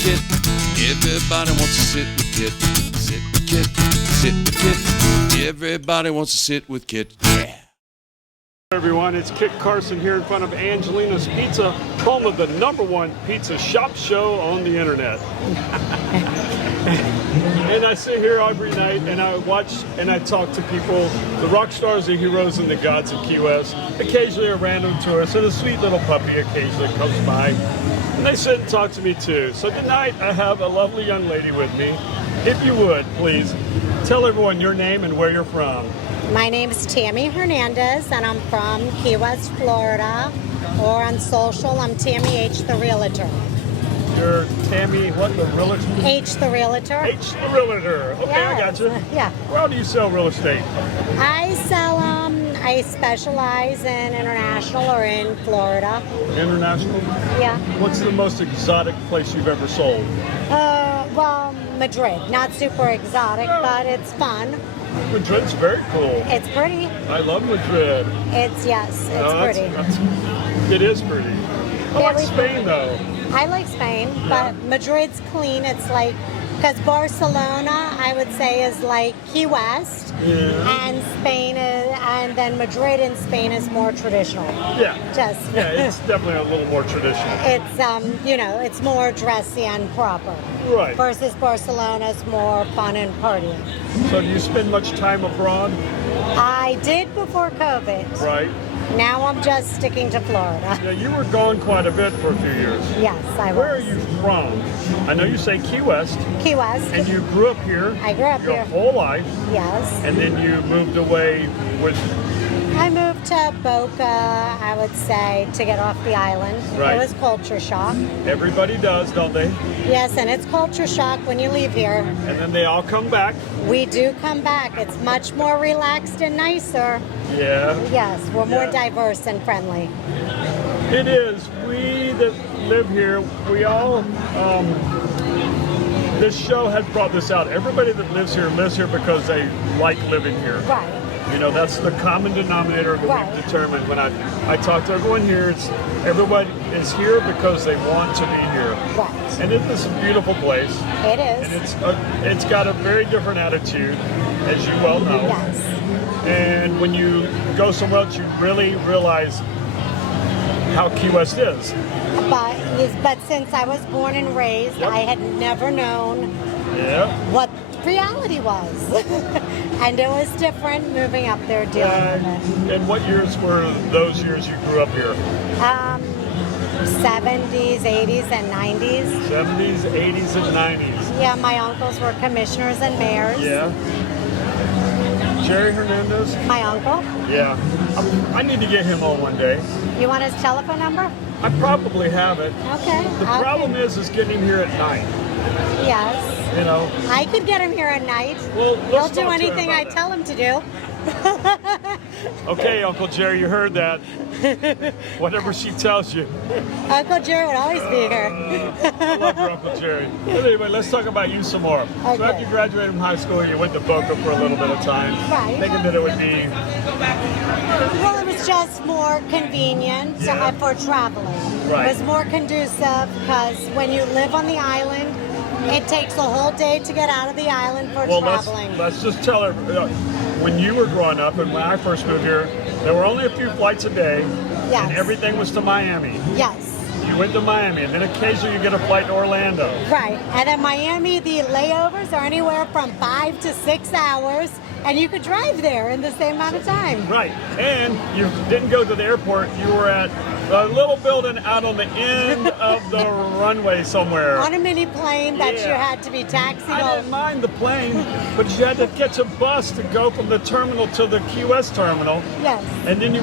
Kit. Everybody wants to sit with Kit. Sit with Kit. Sit with Kit. Everybody wants to sit with Kit. Yeah. Everyone, it's Kit Carson here in front of Angelina's Pizza, home of the #1 pizza shop show on the internet. And I sit here every night and I watch and I talk to people, the rock stars, the heroes, and the gods of Key West. Occasionally a random tourist and a sweet little puppy occasionally comes by. And they sit and talk to me too. So tonight I have a lovely young lady with me. If you would, please, tell everyone your name and where you're from. My name is Tammy Hernandez, and I'm from Key West, Florida. Or on social, I'm Tammy H. the Realtor. You're Tammy, what, the realtor? H. the Realtor. H. the Realtor. Okay, Yes. I got you. Yeah. Where do you sell real estate? I sell, I specialize in international or in Florida. International? Yeah. What's the most exotic place you've ever sold? Well, Madrid. Not super exotic, but it's fun. Madrid's very cool. It's pretty. I love Madrid. It's pretty. It is pretty. I like Very Spain though. I like Spain, but Madrid's clean. It's like, because Barcelona, I would say, is like Key West, and Spain is, and then Madrid in Spain is more traditional. Yeah. Just It's definitely a little more traditional. it's it's more dressy and proper. Right. Versus Barcelona's more fun and partying. So do you spend much time abroad? I did before COVID. Right. Now I'm just sticking to Florida. Yeah, you were gone quite a bit for a few years. Yes, I was. Where are you from? I know you say Key West. Key West. And you grew up here. I grew up your here. whole life. Yes. And then you moved away with. I moved to Boca, I would say, to get off the island. Right. It was culture shock. Everybody does, don't they? Yes, and it's culture shock when you leave here. And then they all come back. We do come back. It's much more relaxed and nicer. Yeah. Yes, we're more Yeah. diverse and friendly. It is. We that live here, we all, this show has brought this out. Everybody that lives here because they like living here. Right. You know, that's the common denominator that Right. we've determined. When I talk to everyone here, it's everybody is here because they want to be here. Right. And it is a beautiful place. It And is. it's got a very different attitude, as you well know. Yes. And when you go somewhere else, you really realize how Key West is. But since I was born and raised, Yep. I had never known Yeah. what reality was. And it was different moving up there dealing with it. And what years were those years you grew up here? 70s, 80s, and 90s. 70s, 80s, and 90s. Yeah, my uncles were commissioners and mayors. Yeah. Jerry Hernandez? My uncle. Yeah. I need to get him on one day. You want his telephone number? I probably have it. Okay. The problem is getting him here at night. Yes. You know. I could get him here at night. Well, He'll let's do talk to him anything I about tell him to do. Okay, Uncle Jerry, you heard that. Whatever she tells you. Uncle Jerry would always be here. I love your Uncle Jerry. But anyway, let's talk about you some more. So Okay. after you graduated from high school, you went to Boca for a little bit of time. Right. Thinking that it would be, Well, it was just more convenient Yeah. for traveling. Right. It was more conducive because when you live on the island, it takes a whole day to get out of the island for well, traveling. let's just tell her, when you were growing up and when I first moved here, there were only a few flights a day. Yes. And everything was to Miami. Yes. You went to Miami, and then occasionally you get a flight to Orlando. Right. And in Miami, the layovers are anywhere from 5 to 6 hours, and you could drive there in the same amount of time. Right. And you didn't go to the airport. You were at a little building out on the end of the runway somewhere. On a mini plane that you Yeah. had to be taxied I over. didn't mind the plane, but you had to catch a bus to go from the terminal to the Key West terminal. Yes. And then you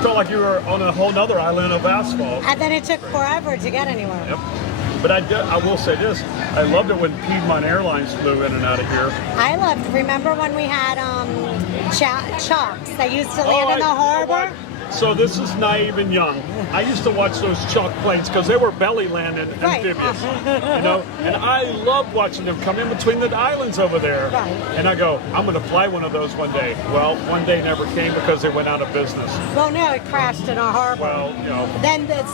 felt like you were on a whole nother island of asphalt. And then it took forever to get anywhere. Yep. But I will say this, I loved it when Piedmont Airlines flew in and out of here. I loved, remember when we had chalks that used to land in the You know harbor? what? So this is naive and young. I used to watch those chalk planes because they were belly landed Right. amphibious, you know. And I loved watching them come in between the islands over there. Right. And I go, I'm going to fly one of those one day. Well, one day never came because they went out of business. Well, no, it crashed in our harbor. Well, you know.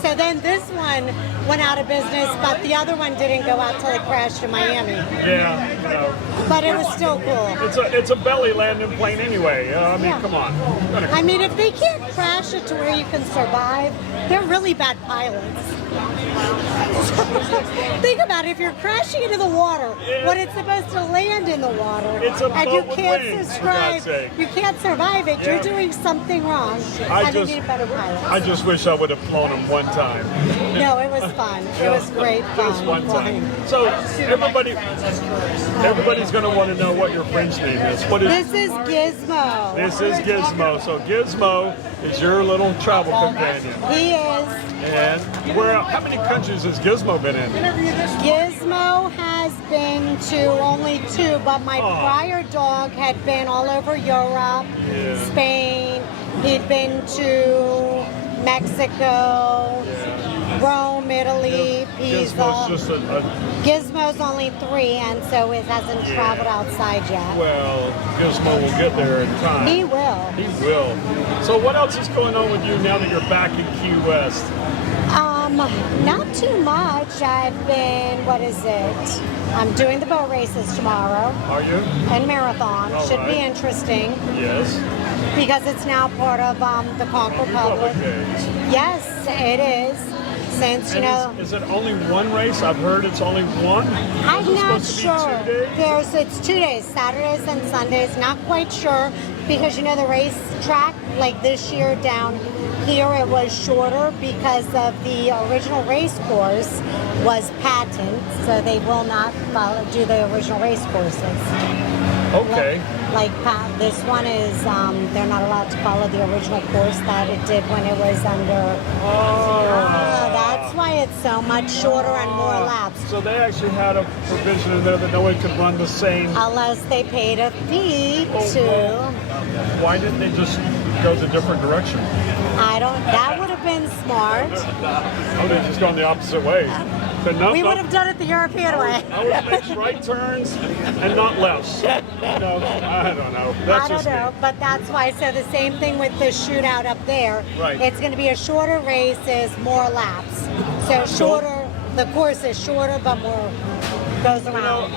So then this one went out of business, but the other one didn't go out till it crashed in Miami. Yeah, you know. But it was still cool. It's a belly landing plane anyway. I mean, Yeah. come on. I mean, if they can't crash it to where you can survive, they're really bad pilots. Think about it. If you're crashing into the water when it's supposed to land in the water, It's a and you boat with can't wings, for God's sake. you can't survive it, Yeah. you're doing something wrong. I And they just- need better pilots. I just wish I would have flown them one time. No, it was fun. It was great fun. Just one time. So everybody's going to want to know what your friend's name is. What is This is Gizmo. This is Gizmo. So Gizmo is your little travel companion. He is. And how many countries has Gizmo been in? Gizmo has been to only 2, but my prior dog had been all over Europe, Yeah. Spain. He'd been to Mexico, Rome, Italy, Gizmo's Pisa. just a Gizmo's only 3, and so it hasn't traveled outside yet. well, Gizmo will get there in time. He will. He will. So what else is going on with you now that you're back in Key West? Not too much. I've been, what is it? I'm doing the boat races tomorrow Are you? and marathon. All Should be right. interesting Yes. because it's now part of the Conch Republic. Republic Days. Yes, it is. Since, you And know, is it only one race? I've heard it's only one. I'm Is it not supposed to be sure. 2 days? It's 2 days, Saturdays and Sundays. Not quite sure because, you know, the race track, like this year down here, it was shorter because of the original race course was patent, so they will not do the original race courses. Okay. Like this one is, they're not allowed to follow the original course that it did when it was under. That's why it's so much shorter and more laps. So they actually had a provision in there that no one could run the same. Unless they paid a fee to. Why didn't they just go the different direction? That would have been smart. Oh, they just gone the opposite way. But no, We no, would have done it the European way. I would make right turns and not lefts. No, I don't know. That's I don't just know, me. but that's why. So the same thing with the shootout up there. Right. It's going to be a shorter race, is more laps. So shorter. The course is shorter, but more goes You know, around.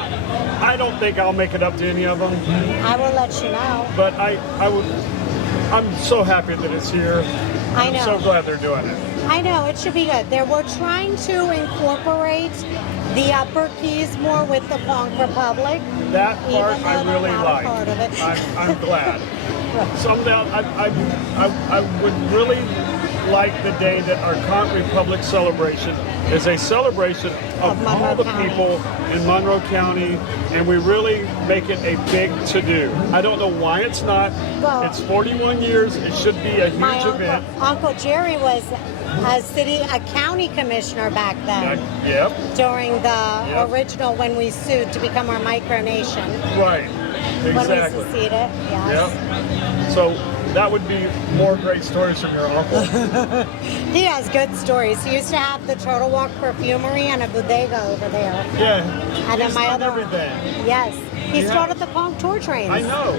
I don't think I'll make it up to any of them, I will let you know. but I'm so happy that it's here. I know. I'm so glad they're doing it. I know, it should be good. We're trying to incorporate the upper keys more with the Conch Republic. That part Even though I they're really not a like. part of it. I'm glad. Somehow I would really like the day that our Conch Republic celebration is a celebration of Monroe all the County. people in Monroe County, and we really make it a big to-do. I don't know why it's not. Well, It's 41 years. It should be a huge My event. Uncle Jerry was a county commissioner back then Yep. during the Yep. original when we sued to become our micronation. Right. When we Exactly. seceded, yes. Yep. So that would be more great stories from your uncle. He has good stories. He used to have the Turtle Walk Perfumery and a bodega over there. Yeah. And then He's my done other everything. Yes. He Yeah. started the Conch tour trains. I know.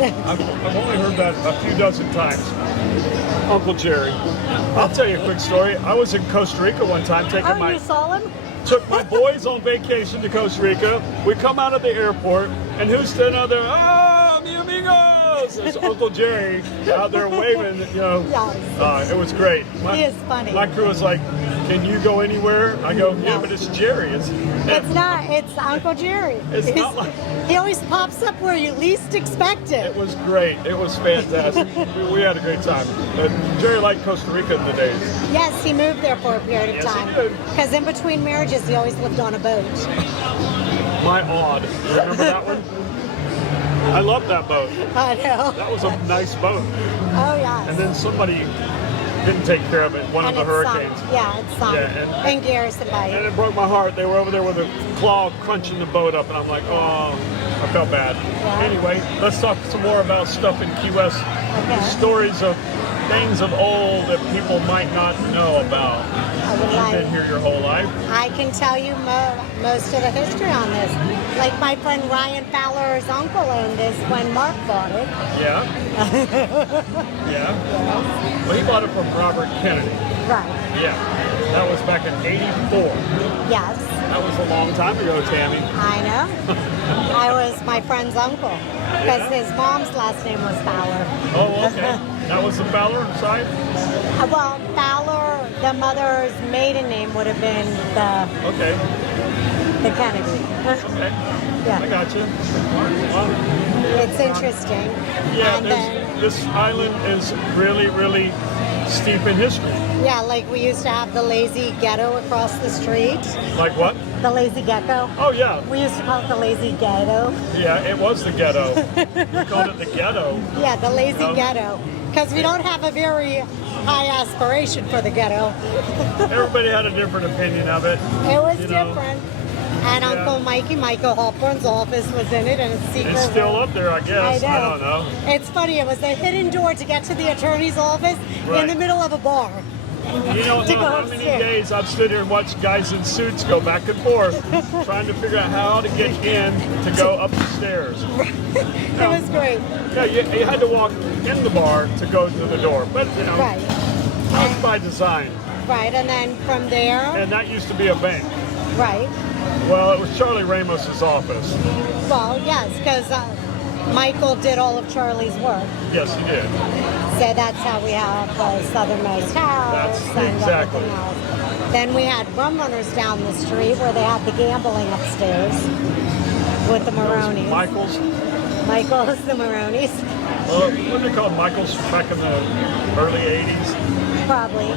I've only heard that a few dozen times. Uncle Jerry. I'll tell you a quick story. I was in Costa Rica one time Oh, you saw him? took my boys on vacation to Costa Rica. We come out of the airport, and who's standing out there? Oh, mi amigos! It's Uncle Jerry out there waving, you know. Yes. It was great. He is funny. My crew was like, can you go anywhere? I go, yeah, but it's Jerry. It's not. It's Uncle Jerry. It's not like- He always pops up where you least expect It it. was great. It was fantastic. we had a great time. But Jerry liked Costa Rica in the days. Yes, he moved there for a period of Yes, he time. did. Because in between marriages, he always lived on a boat. My Odd. Remember that one? I love that boat. I know. That was a nice boat. Oh, yes. And then somebody didn't take care of it, one of And the it's sunk. hurricanes. Yeah, it's sunk. Yeah, in Garrison Bay. And it broke my heart. They were over there with a claw crunching the boat up, and I'm like, oh, I felt bad. Yeah. Anyway, let's talk some more about stuff in Key West. Okay. Stories of things of old that people might not know about. I would You've been like. here your whole life. I can tell you most of the history on this. Like my friend Ryan Fowler's uncle owned this when Mark bought it. Yeah. Yeah. Well, he bought it from Robert Kennedy. Right. Yeah. That was back in '84. Yes, That was a long time ago, Tammy. I know. I was my friend's uncle because his mom's last name was Fowler. Oh, okay. That was the Fowler side? Well, Fowler, the mother's maiden name would have been Okay. the Kennedy. Okay. Yeah. I got you. Well, It's interesting. yeah, And then, this island is really, really steep in history. yeah, like we used to have the lazy ghetto across the street. Like what? The lazy gecko. Oh, yeah. We used to call it the lazy ghetto. Yeah, it was the ghetto. We called it the ghetto. Yeah, the lazy Oh. ghetto. Because we don't have a very high aspiration for the ghetto. Everybody had a different opinion of it. It was You know, different. And yeah. Uncle Michael Hawthorne's office was in it, and it's secret. It's still up there, I guess. I know. don't know. It's funny. It was a hidden door to get to the attorney's office in Right. the middle of a bar. You don't To know go how many upstairs. days I've stood here and watched guys in suits go back and forth, trying to figure out how to get in to go up the stairs. It was great. Yeah, you had to walk in the bar to go to the door, but you know, Right. that was by design. Right. And then from there, And that used to be a bank. right. Well, it was Charlie Ramos's office. Well, yes, because Michael did all of Charlie's work. Yes, he did. So that's how we have the southernmost house That's and exactly. everything else. Then we had rum runners down the street where they had the gambling upstairs with the Maronis. Michaels. Michael's the Maronis, What were they called? Michaels back in the early 80s? probably.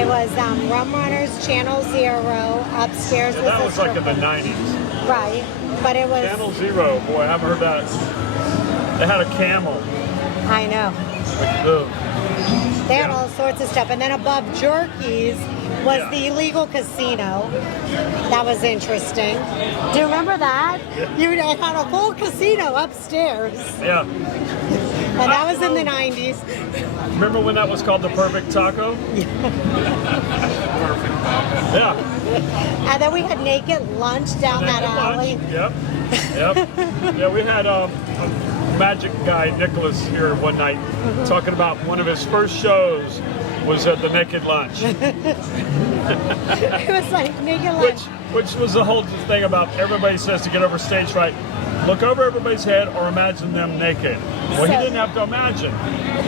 It was Rum Runners, Channel Zero, upstairs Yeah, was that the was like in the strip- 90s. Right, but it was, Channel Zero, boy, I haven't heard that. They had a camel. I know. Like, ugh. They had all sorts of stuff. And then above Jerky's was Yeah. the illegal casino. That was interesting. Do you remember that? Yeah. You had a full casino upstairs. Yeah. And that was in the 90s. Remember when that was called the Perfect Taco? Yeah. And then we had naked lunch down that Naked alley. lunch. Yep. Yep. Yeah, we had a magic guy, Nicholas, here one night talking about one of his first shows was at the Naked Lunch, It was like naked lunch. which was the whole thing about everybody says to get over stage fright, look over everybody's head or imagine them naked. Well, he So- didn't have to imagine.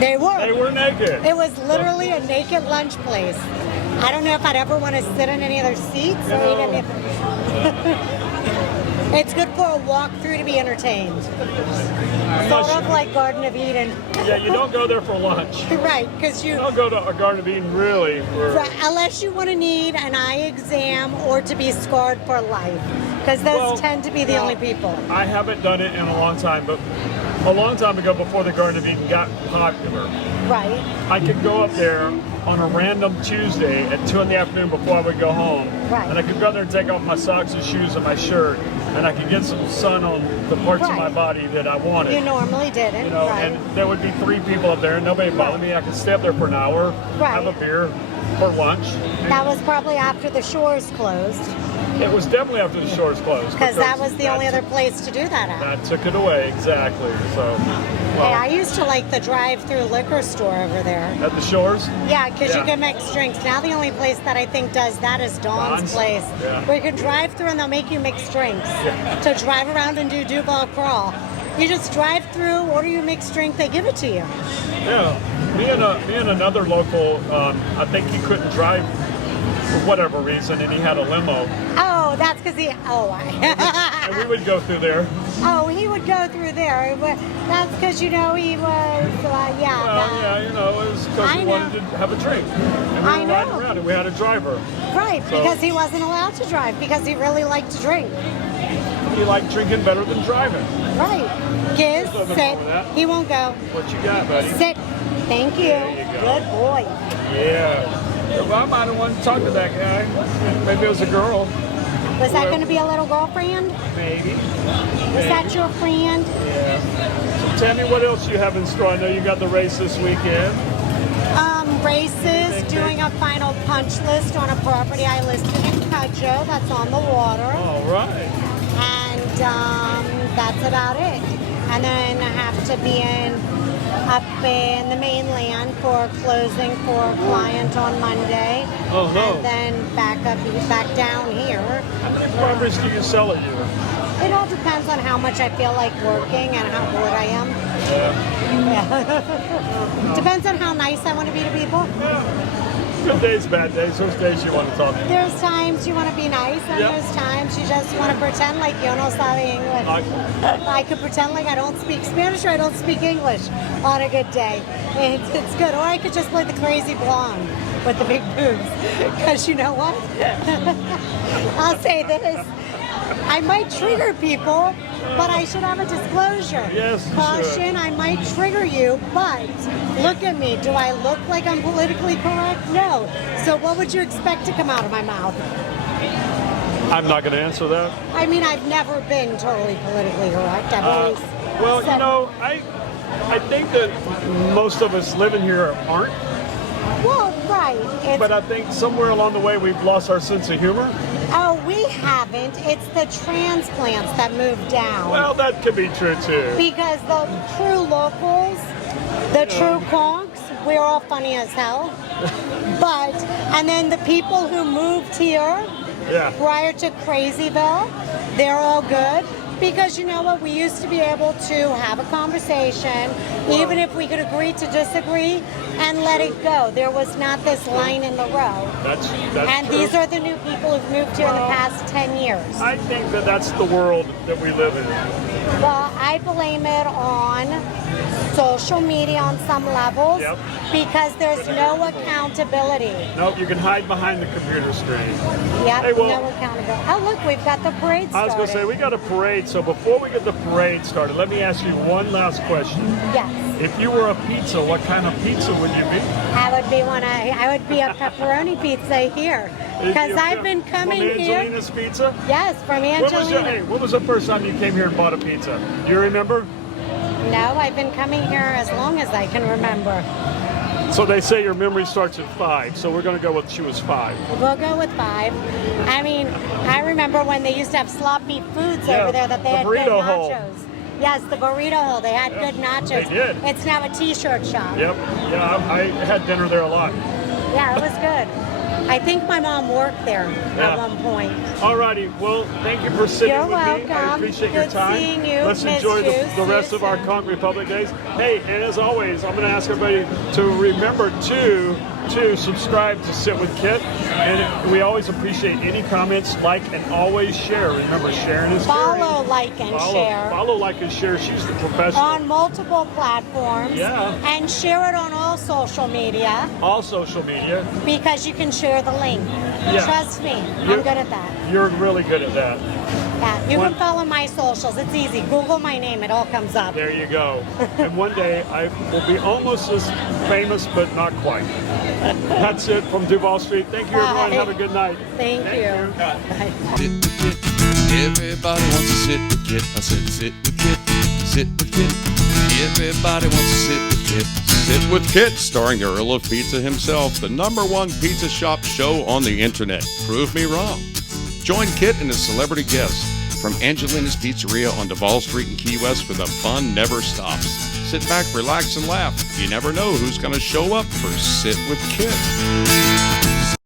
They They were naked. It was literally a naked lunch place. I don't know if I'd ever want to sit in any other seats or No. even if. It's good for a walkthrough to be entertained. Sort of like Garden of Eden. Yeah, you don't go there for lunch. Right, because You you. don't go to a Garden of Eden really for... Right, unless you want to need an eye exam or to be scarred for life. Because those Well, tend to be the well, only people. I haven't done it in a long time, but a long time ago before the Garden of Eden got popular, Right, I could go up there on a random Tuesday at 2 in the afternoon before I would go home. Right. And I could go there and take off my socks and shoes and my shirt, and I could get some sun on the parts of my Right. body that I wanted. you normally didn't. You know, right. and there would be 3 people up there, and nobody bothered me. I could stay up there for an hour, have a Right. beer for lunch. That was probably after the shores closed. It was definitely after the shores closed. Because that was the only other place to do that at. That took it away, exactly. So, Hey, well, I used to like the drive-through liquor store over there. at the shores, Yeah, because you Yeah. can mix drinks. Now the only place that I think does that is Dawn's Dawn's? place, Yeah. where you can drive through and they'll make you mix drinks. Yeah. To drive around and do Duval Crawl. You just drive through, order your mixed drink, they give it to you. yeah. Me and another local, I think he couldn't drive for whatever reason, and he had a limo, Oh, that's because he. Oh, and we would go through there. oh, he would go through there. But that's because he was. Yeah. Well, yeah, you know, it was because I we know. wanted to have a drink, and we I were know. riding around, and we had a driver. Right, So- because he wasn't allowed to drive because he really liked to drink. He liked drinking better than driving. Right. Giz, There's nothing sit. wrong with that. He won't go. What you got, buddy? Sit. Thank you. There you go. Good boy. Yeah. Well, I might have wanted to talk to that guy. Maybe it was a girl. Was that going to be a little girlfriend? Maybe. Was that your friend? Yeah. So tell me what else you have in store. I know you got the race this weekend. Races, doing a final punch list on a property I listed in Cudjoe that's on the water. All right. And that's about it. And then I have to be in up in the mainland for closing for a client on Monday. Oh, no. And then back down here. How many properties do you sell a year? It all depends on how much I feel like working and how bored I am. Yeah. Depends on how nice I want to be to people. Good days, bad days. Those days you want to talk. There's times you want to be nice, and Yep. there's times you just want to pretend like you don't sabe English. I could pretend like I don't speak Spanish or I don't speak English on a good day. It's good. Or I could just play the crazy blonde with the big boobs. Because you know what? I'll say this. I might trigger people, but I should have a disclosure. Yes, you Caution, I might trigger you, but look at me. Do I look like I'm politically correct? No. So what would you expect to come out of my mouth? I'm not going to answer that. I mean, I've never been totally politically correct. I've always Well, said- you know, I think that most of us living here aren't, Well, right. It's, but I think somewhere along the way we've lost our sense of humor. oh, we haven't. It's the transplants that moved down. Well, that could be true too. Because the true locals, the true conks, we're all funny as hell. And then the people who moved here Yeah. prior to Crazyville, they're all good. Because you know what, we used to be able to have a conversation, even if we could agree to disagree, and let it go. There was not this line in the road. That's And true. these are the new people who've moved here in the past 10 years. I think that that's the world that we live in. Well, I blame it on social media on some levels Yep. because there's no accountability. Nope, you can hide behind the computer screen. Yep, Hey, well- no accountability. Oh, look, we've got the parade I started. was going to say, we got a parade, so before we get the parade started, let me ask you one last question. Yes, If you were a pizza, what kind of pizza would you be? I would be a pepperoni pizza here because I've been coming from here. Angelina's Pizza? Yes, from Angelina. When was the first time you came here and bought a pizza? Do you remember? No, I've been coming here as long as I can remember. So they say your memory starts at 5, so we're going to go with she was 5. We'll go with 5. I mean, I remember when they used to have sloppy foods Yeah, over there that they the had good burrito nachos. hole. Yes, the burrito hole. They had good nachos. they did. It's now a t-shirt shop. Yep, yeah, I had dinner there a lot. Yeah, it was good. I think my mom worked there Yeah. at one point. Alrighty, well, thank you for sitting You're with me. I welcome. appreciate your Good time. seeing you. Let's Missed enjoy you. the See rest you of our soon. Conk Republic days. Hey, and as always, I'm going to ask everybody to remember to subscribe to Sit with Kit. And we always appreciate any comments, like, and always share. Remember, sharing is caring. Follow, like, and share Follow, like, and share. She's the professional. on multiple platforms. Yeah. And share it on all social media All social media. because you can share the link. Yeah. Trust me, You're- I'm good at that. You're really good at that. Yeah, you One- can follow my socials. It's easy. Google my name. It all comes up. There you go. And one day I will be almost as famous, but not quite. That's it from Duval Street. Thank you, everyone. Bye. Have a good night. Thank you. Bye. Sit with Kit. Everybody wants to sit with Kit. I said sit with Kit. Sit with Kit. Everybody wants to sit with Kit. Sit with Kit, starring the Earl of Pizza himself, the #1 pizza shop show on the internet. Prove me wrong. Join Kit and his celebrity guests from Angelina's Pizzeria on Duval Street in Key West, where the fun never stops. Sit back, relax, and laugh. You never know who's going to show up for Sit with Kit.